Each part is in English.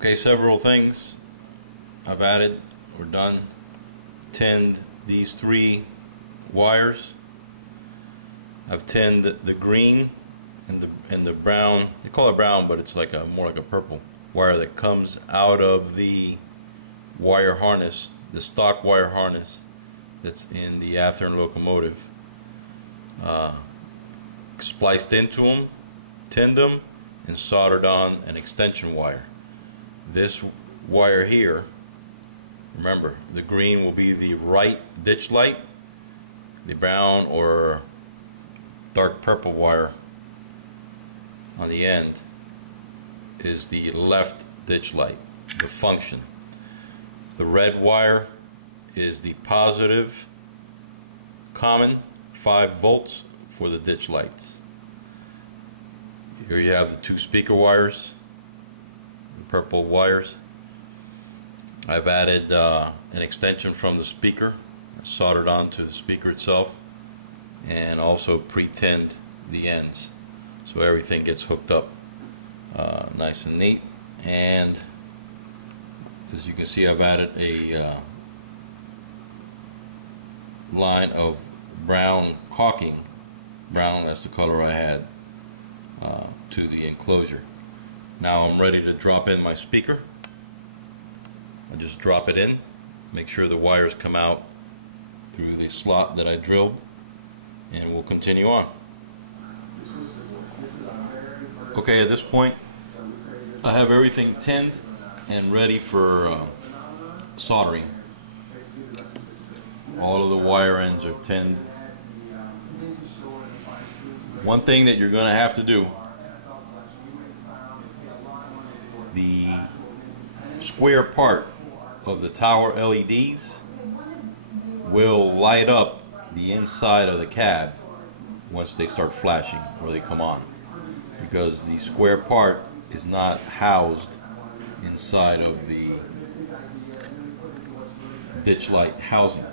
Okay, several things I've added or done. Tinned these 3 wires. I've tinned the green and the brown. You call it brown, but it's like more like a purple wire that comes out of the wire harness, the stock wire harness that's in the Athearn locomotive. Spliced into them, tinned them, and soldered on an extension wire. This wire here, remember, the green will be the right ditch light, the brown or dark purple wire on the end is the left ditch light, the function. The red wire is the positive common 5 volts for the ditch lights. Here you have the 2 speaker wires, the purple wires. I've added an extension from the speaker, soldered onto the speaker itself, and also pre-tinned the ends so everything gets hooked up nice and neat. And as you can see, I've added a line of brown caulking, brown, that's the color I had, to the enclosure. Now I'm ready to drop in my speaker. I just drop it in, make sure the wires come out through the slot that I drilled, and we'll continue on. Okay, at this point I have everything tinned and ready for soldering. All of the wire ends are tinned. One thing that you're going to have to do, the square part of the tower LEDs will light up the inside of the cab once they start flashing or they come on, because the square part is not housed inside of the ditch light housing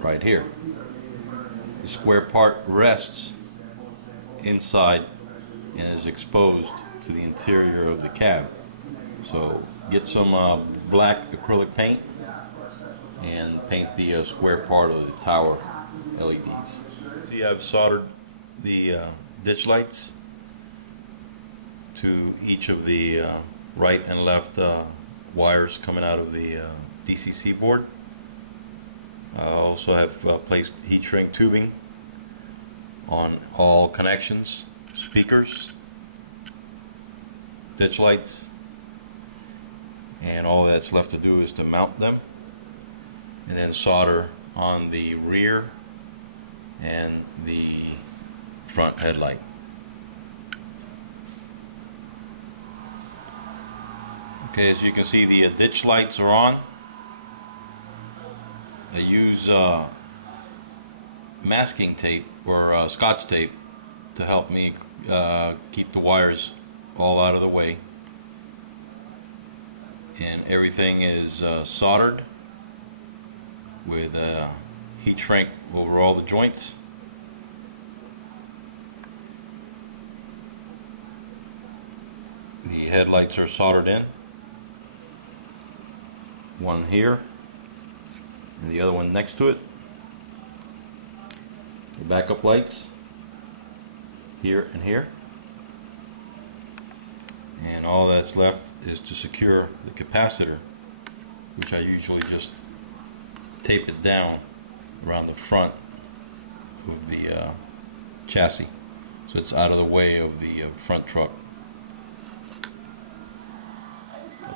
right here. The square part rests inside and is exposed to the interior of the cab. So get some black acrylic paint and paint the square part of the tower LEDs. See, I've soldered the ditch lights to each of the right and left wires coming out of the DCC board. I also have placed heat shrink tubing on all connections, speakers, ditch lights, and all that's left to do is to mount them and then solder on the rear and the front headlight. Okay, as you can see, the ditch lights are on. I use masking tape or scotch tape to help me keep the wires all out of the way, and everything is soldered with heat shrink over all the joints. The headlights are soldered in, one here and the other one next to it. The backup lights here and here, and all that's left is to secure the capacitor, which I usually just tape it down around the front of the chassis so it's out of the way of the front truck.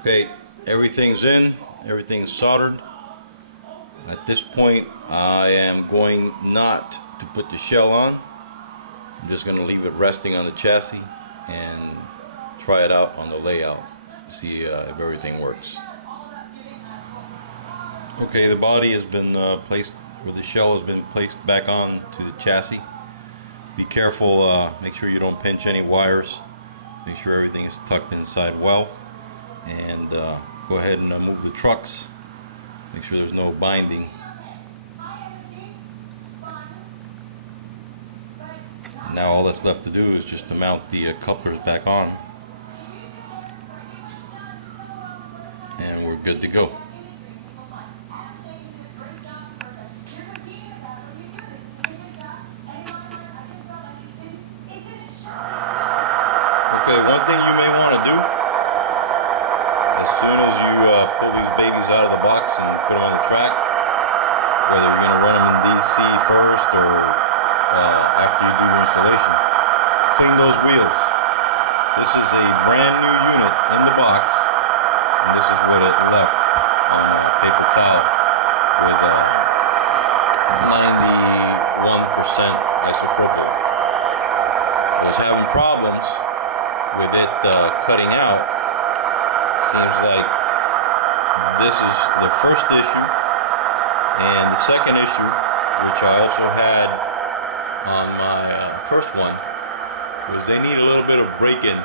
Okay, everything's in, everything's soldered. At this point I am going not to put the shell on. I'm just going to leave it resting on the chassis and try it out on the layout, see if everything works. Okay, the body has been placed, or the shell has been placed back on to the chassis. Be careful, make sure you don't pinch any wires, make sure everything is tucked inside well, and go ahead and move the trucks, make sure there's no binding. Now all that's left to do is just to mount the couplers back on, and we're good to go. Okay, one thing you may want to do, as soon as you pull these babies out of the box and put them on the track, whether you're going to run them in DC first or after you do your installation, clean those wheels. This is a brand new unit in the box, and this is what it left on a paper towel with 91% isopropyl. I was having problems with it cutting out. It seems like this is the first issue, and the second issue, which I also had on my first one, was they need a little bit of break-in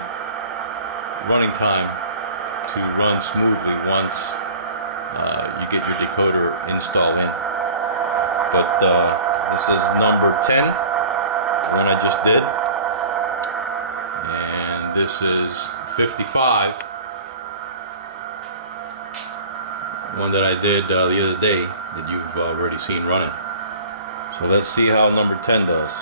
running time to run smoothly once you get your decoder installed in. But this is number 10, the one I just did. This is 55, one that I did the other day that you've already seen running. So let's see how number 10 does.